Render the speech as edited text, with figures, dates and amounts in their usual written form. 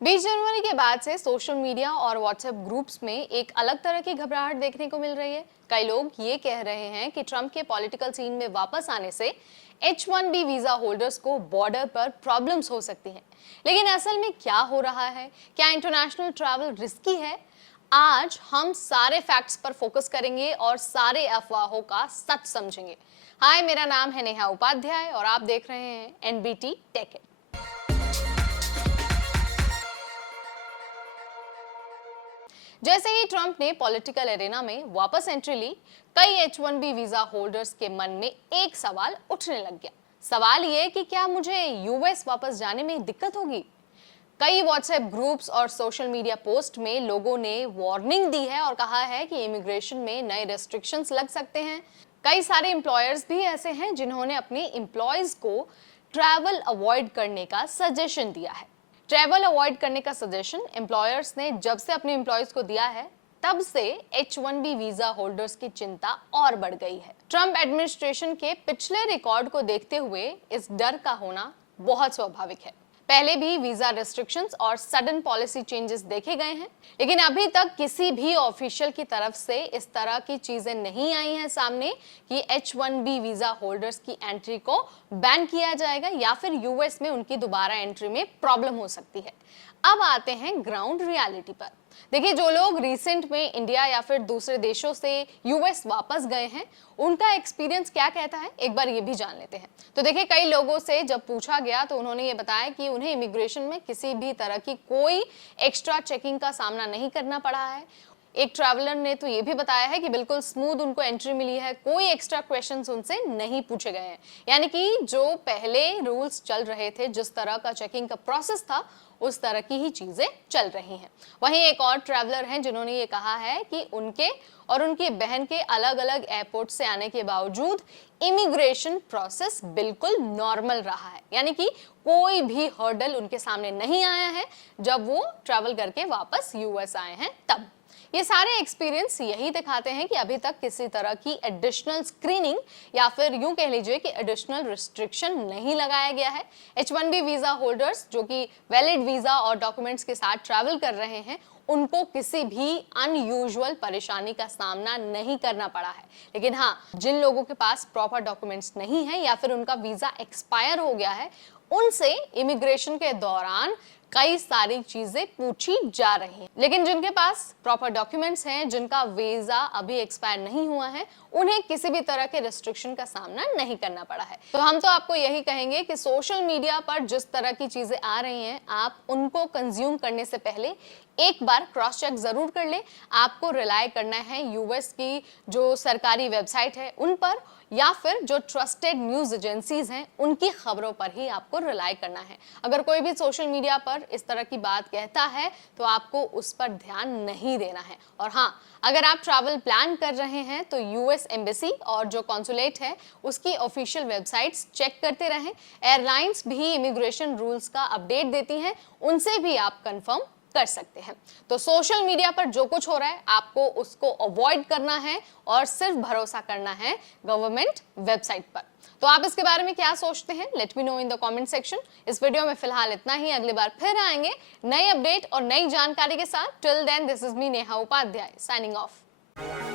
20 जनवरी के बाद से सोशल मीडिया और व्हाट्सएप ग्रुप्स में एक अलग तरह की घबराहट देखने को मिल रही है। कई लोग ये कह रहे हैं कि ट्रंप के पॉलिटिकल सीन में वापस आने से H1B वीजा होल्डर्स को बॉर्डर पर प्रॉब्लम्स हो सकती हैं। लेकिन असल में क्या हो रहा है? क्या इंटरनेशनल ट्रैवल रिस्की है? आज हम सारे फैक्ट्स पर फोकस करेंगे और सारे अफवाहों का सच समझेंगे। हाय, मेरा नाम है नेहा उपाध्याय और आप देख रहे हैं एनबीटी टेक। जैसे ही ट्रंप ने पॉलिटिकल एरेना में वापस एंट्री ली, कई H1B वीजा होल्डर्स के मन में एक सवाल उठने लग गया। सवाल ये कि क्या मुझे यूएस वापस जाने में दिक्कत होगी? कई व्हाट्सएप ग्रुप्स और सोशल मीडिया पोस्ट में लोगों ने वार्निंग दी है और कहा है कि इमिग्रेशन में नए रेस्ट्रिक्शंस लग सकते हैं। कई सारे एम्प्लॉयर्स भी ऐसे हैं जिन्होंने अपने एम्प्लॉयज को ट्रैवल अवॉइड करने का सजेशन दिया है। ट्रैवल अवॉइड करने का सजेशन एम्प्लॉयर्स ने जब से अपने एम्प्लॉयज को दिया है, तब से H1B वीजा होल्डर्स की चिंता और बढ़ गई है। ट्रंप एडमिनिस्ट्रेशन के पिछले रिकॉर्ड को देखते हुए इस डर का होना बहुत स्वाभाविक है। पहले भी वीजा रेस्ट्रिक्शंस और सडन पॉलिसी चेंजेस देखे गए हैं, लेकिन अभी तक किसी भी ऑफिशियल की तरफ से इस तरह की चीजें नहीं आई हैं सामने कि H1B वीजा होल्डर्स की एंट्री को बैन किया जाएगा या फिर यूएस में उनकी दोबारा एंट्री में प्रॉब्लम हो सकती है। अब आते हैं ग्राउंड रियलिटी पर। देखिए, जो लोग रिसेंट में इंडिया या फिर दूसरे देशों से यूएस वापस गए हैं, उनका एक्सपीरियंस क्या कहता है, एक बार ये भी जान लेते हैं। तो देखिए, कई लोगों से जब पूछा गया तो उन्होंने ये बताया कि उन्हें इमिग्रेशन में किसी भी तरह की कोई एक्स्ट्रा चेकिंग का सामना नहीं करना पड़ा है। एक ट्रैवलर ने तो ये भी बताया है कि बिल्कुल स्मूथ उनको एंट्री मिली है, कोई एक्स्ट्रा क्वेश्चंस उनसे नहीं पूछे गए हैं। यानी कि जो पहले रूल्स चल रहे थे, जिस तरह का चेकिंग का प्रोसेस था, उस तरह की ही चीजें चल रही हैं। वहीं एक और ट्रैवलर हैं जिन्होंने ये कहा है कि उनके और उनकी बहन के अलग अलग एयरपोर्ट से आने के बावजूद इमिग्रेशन प्रोसेस बिल्कुल नॉर्मल रहा है। यानी कि कोई भी हर्डल उनके सामने नहीं आया है जब वो ट्रैवल करके वापस यूएस आए हैं तब। ये सारे एक्सपीरियंस यही दिखाते हैं कि अभी तक किसी तरह की एडिशनल स्क्रीनिंग या फिर यूं कह लीजिए कि एडिशनल रिस्ट्रिक्शन नहीं लगाया गया है। H1B वीजा होल्डर्स जो कि वैलिड वीजा और डॉक्यूमेंट्स के साथ ट्रैवल कर रहे हैं, उनको किसी भी अनयूजुअल परेशानी का सामना नहीं करना पड़ा है। लेकिन हाँ, जिन लोगों के पास प्रॉपर डॉक्यूमेंट्स नहीं है या फिर उनका वीजा एक्सपायर हो गया है, उनसे इमिग्रेशन के दौरान कई सारी चीजें पूछी जा रही हैं। लेकिन जिनके पास प्रॉपर डॉक्यूमेंट्स हैं, जिनका वीजा अभी एक्सपायर नहीं हुआ है, उन्हें किसी भी तरह के रिस्ट्रिक्शन का सामना नहीं करना पड़ा है। तो हम तो आपको यही कहेंगे कि सोशल मीडिया पर जिस तरह की चीजें आ रही हैं, आप उनको कंज्यूम करने से पहले एक बार क्रॉस चेक जरूर कर ले। आपको रिलाय करना है यूएस की जो सरकारी वेबसाइट है उन पर, या फिर जो ट्रस्टेड न्यूज एजेंसीज हैं उनकी खबरों पर ही आपको रिलाय करना है। अगर कोई भी सोशल मीडिया पर इस तरह की बात कहता है तो आपको उस पर ध्यान नहीं देना है। और हाँ, अगर आप ट्रैवल प्लान कर रहे हैं तो यूएस एम्बेसी और जो कॉन्सुलेट है उसकी ऑफिशियल वेबसाइट्स चेक करते रहें। एयरलाइंस भी इमिग्रेशन रूल्स का अपडेट देती हैं, उनसे भी आप कंफर्म कर सकते हैं। तो सोशल मीडिया पर जो कुछ हो रहा है, आपको उसको अवॉइड करना है और सिर्फ भरोसा करना है गवर्नमेंट वेबसाइट पर। तो आप इसके बारे में क्या सोचते हैं? Let me know in the comment section. इस वीडियो में फिलहाल इतना ही। अगली बार फिर आएंगे नए अपडेट और नई जानकारी के साथ। Till then, this is me Neha Upadhyay signing of.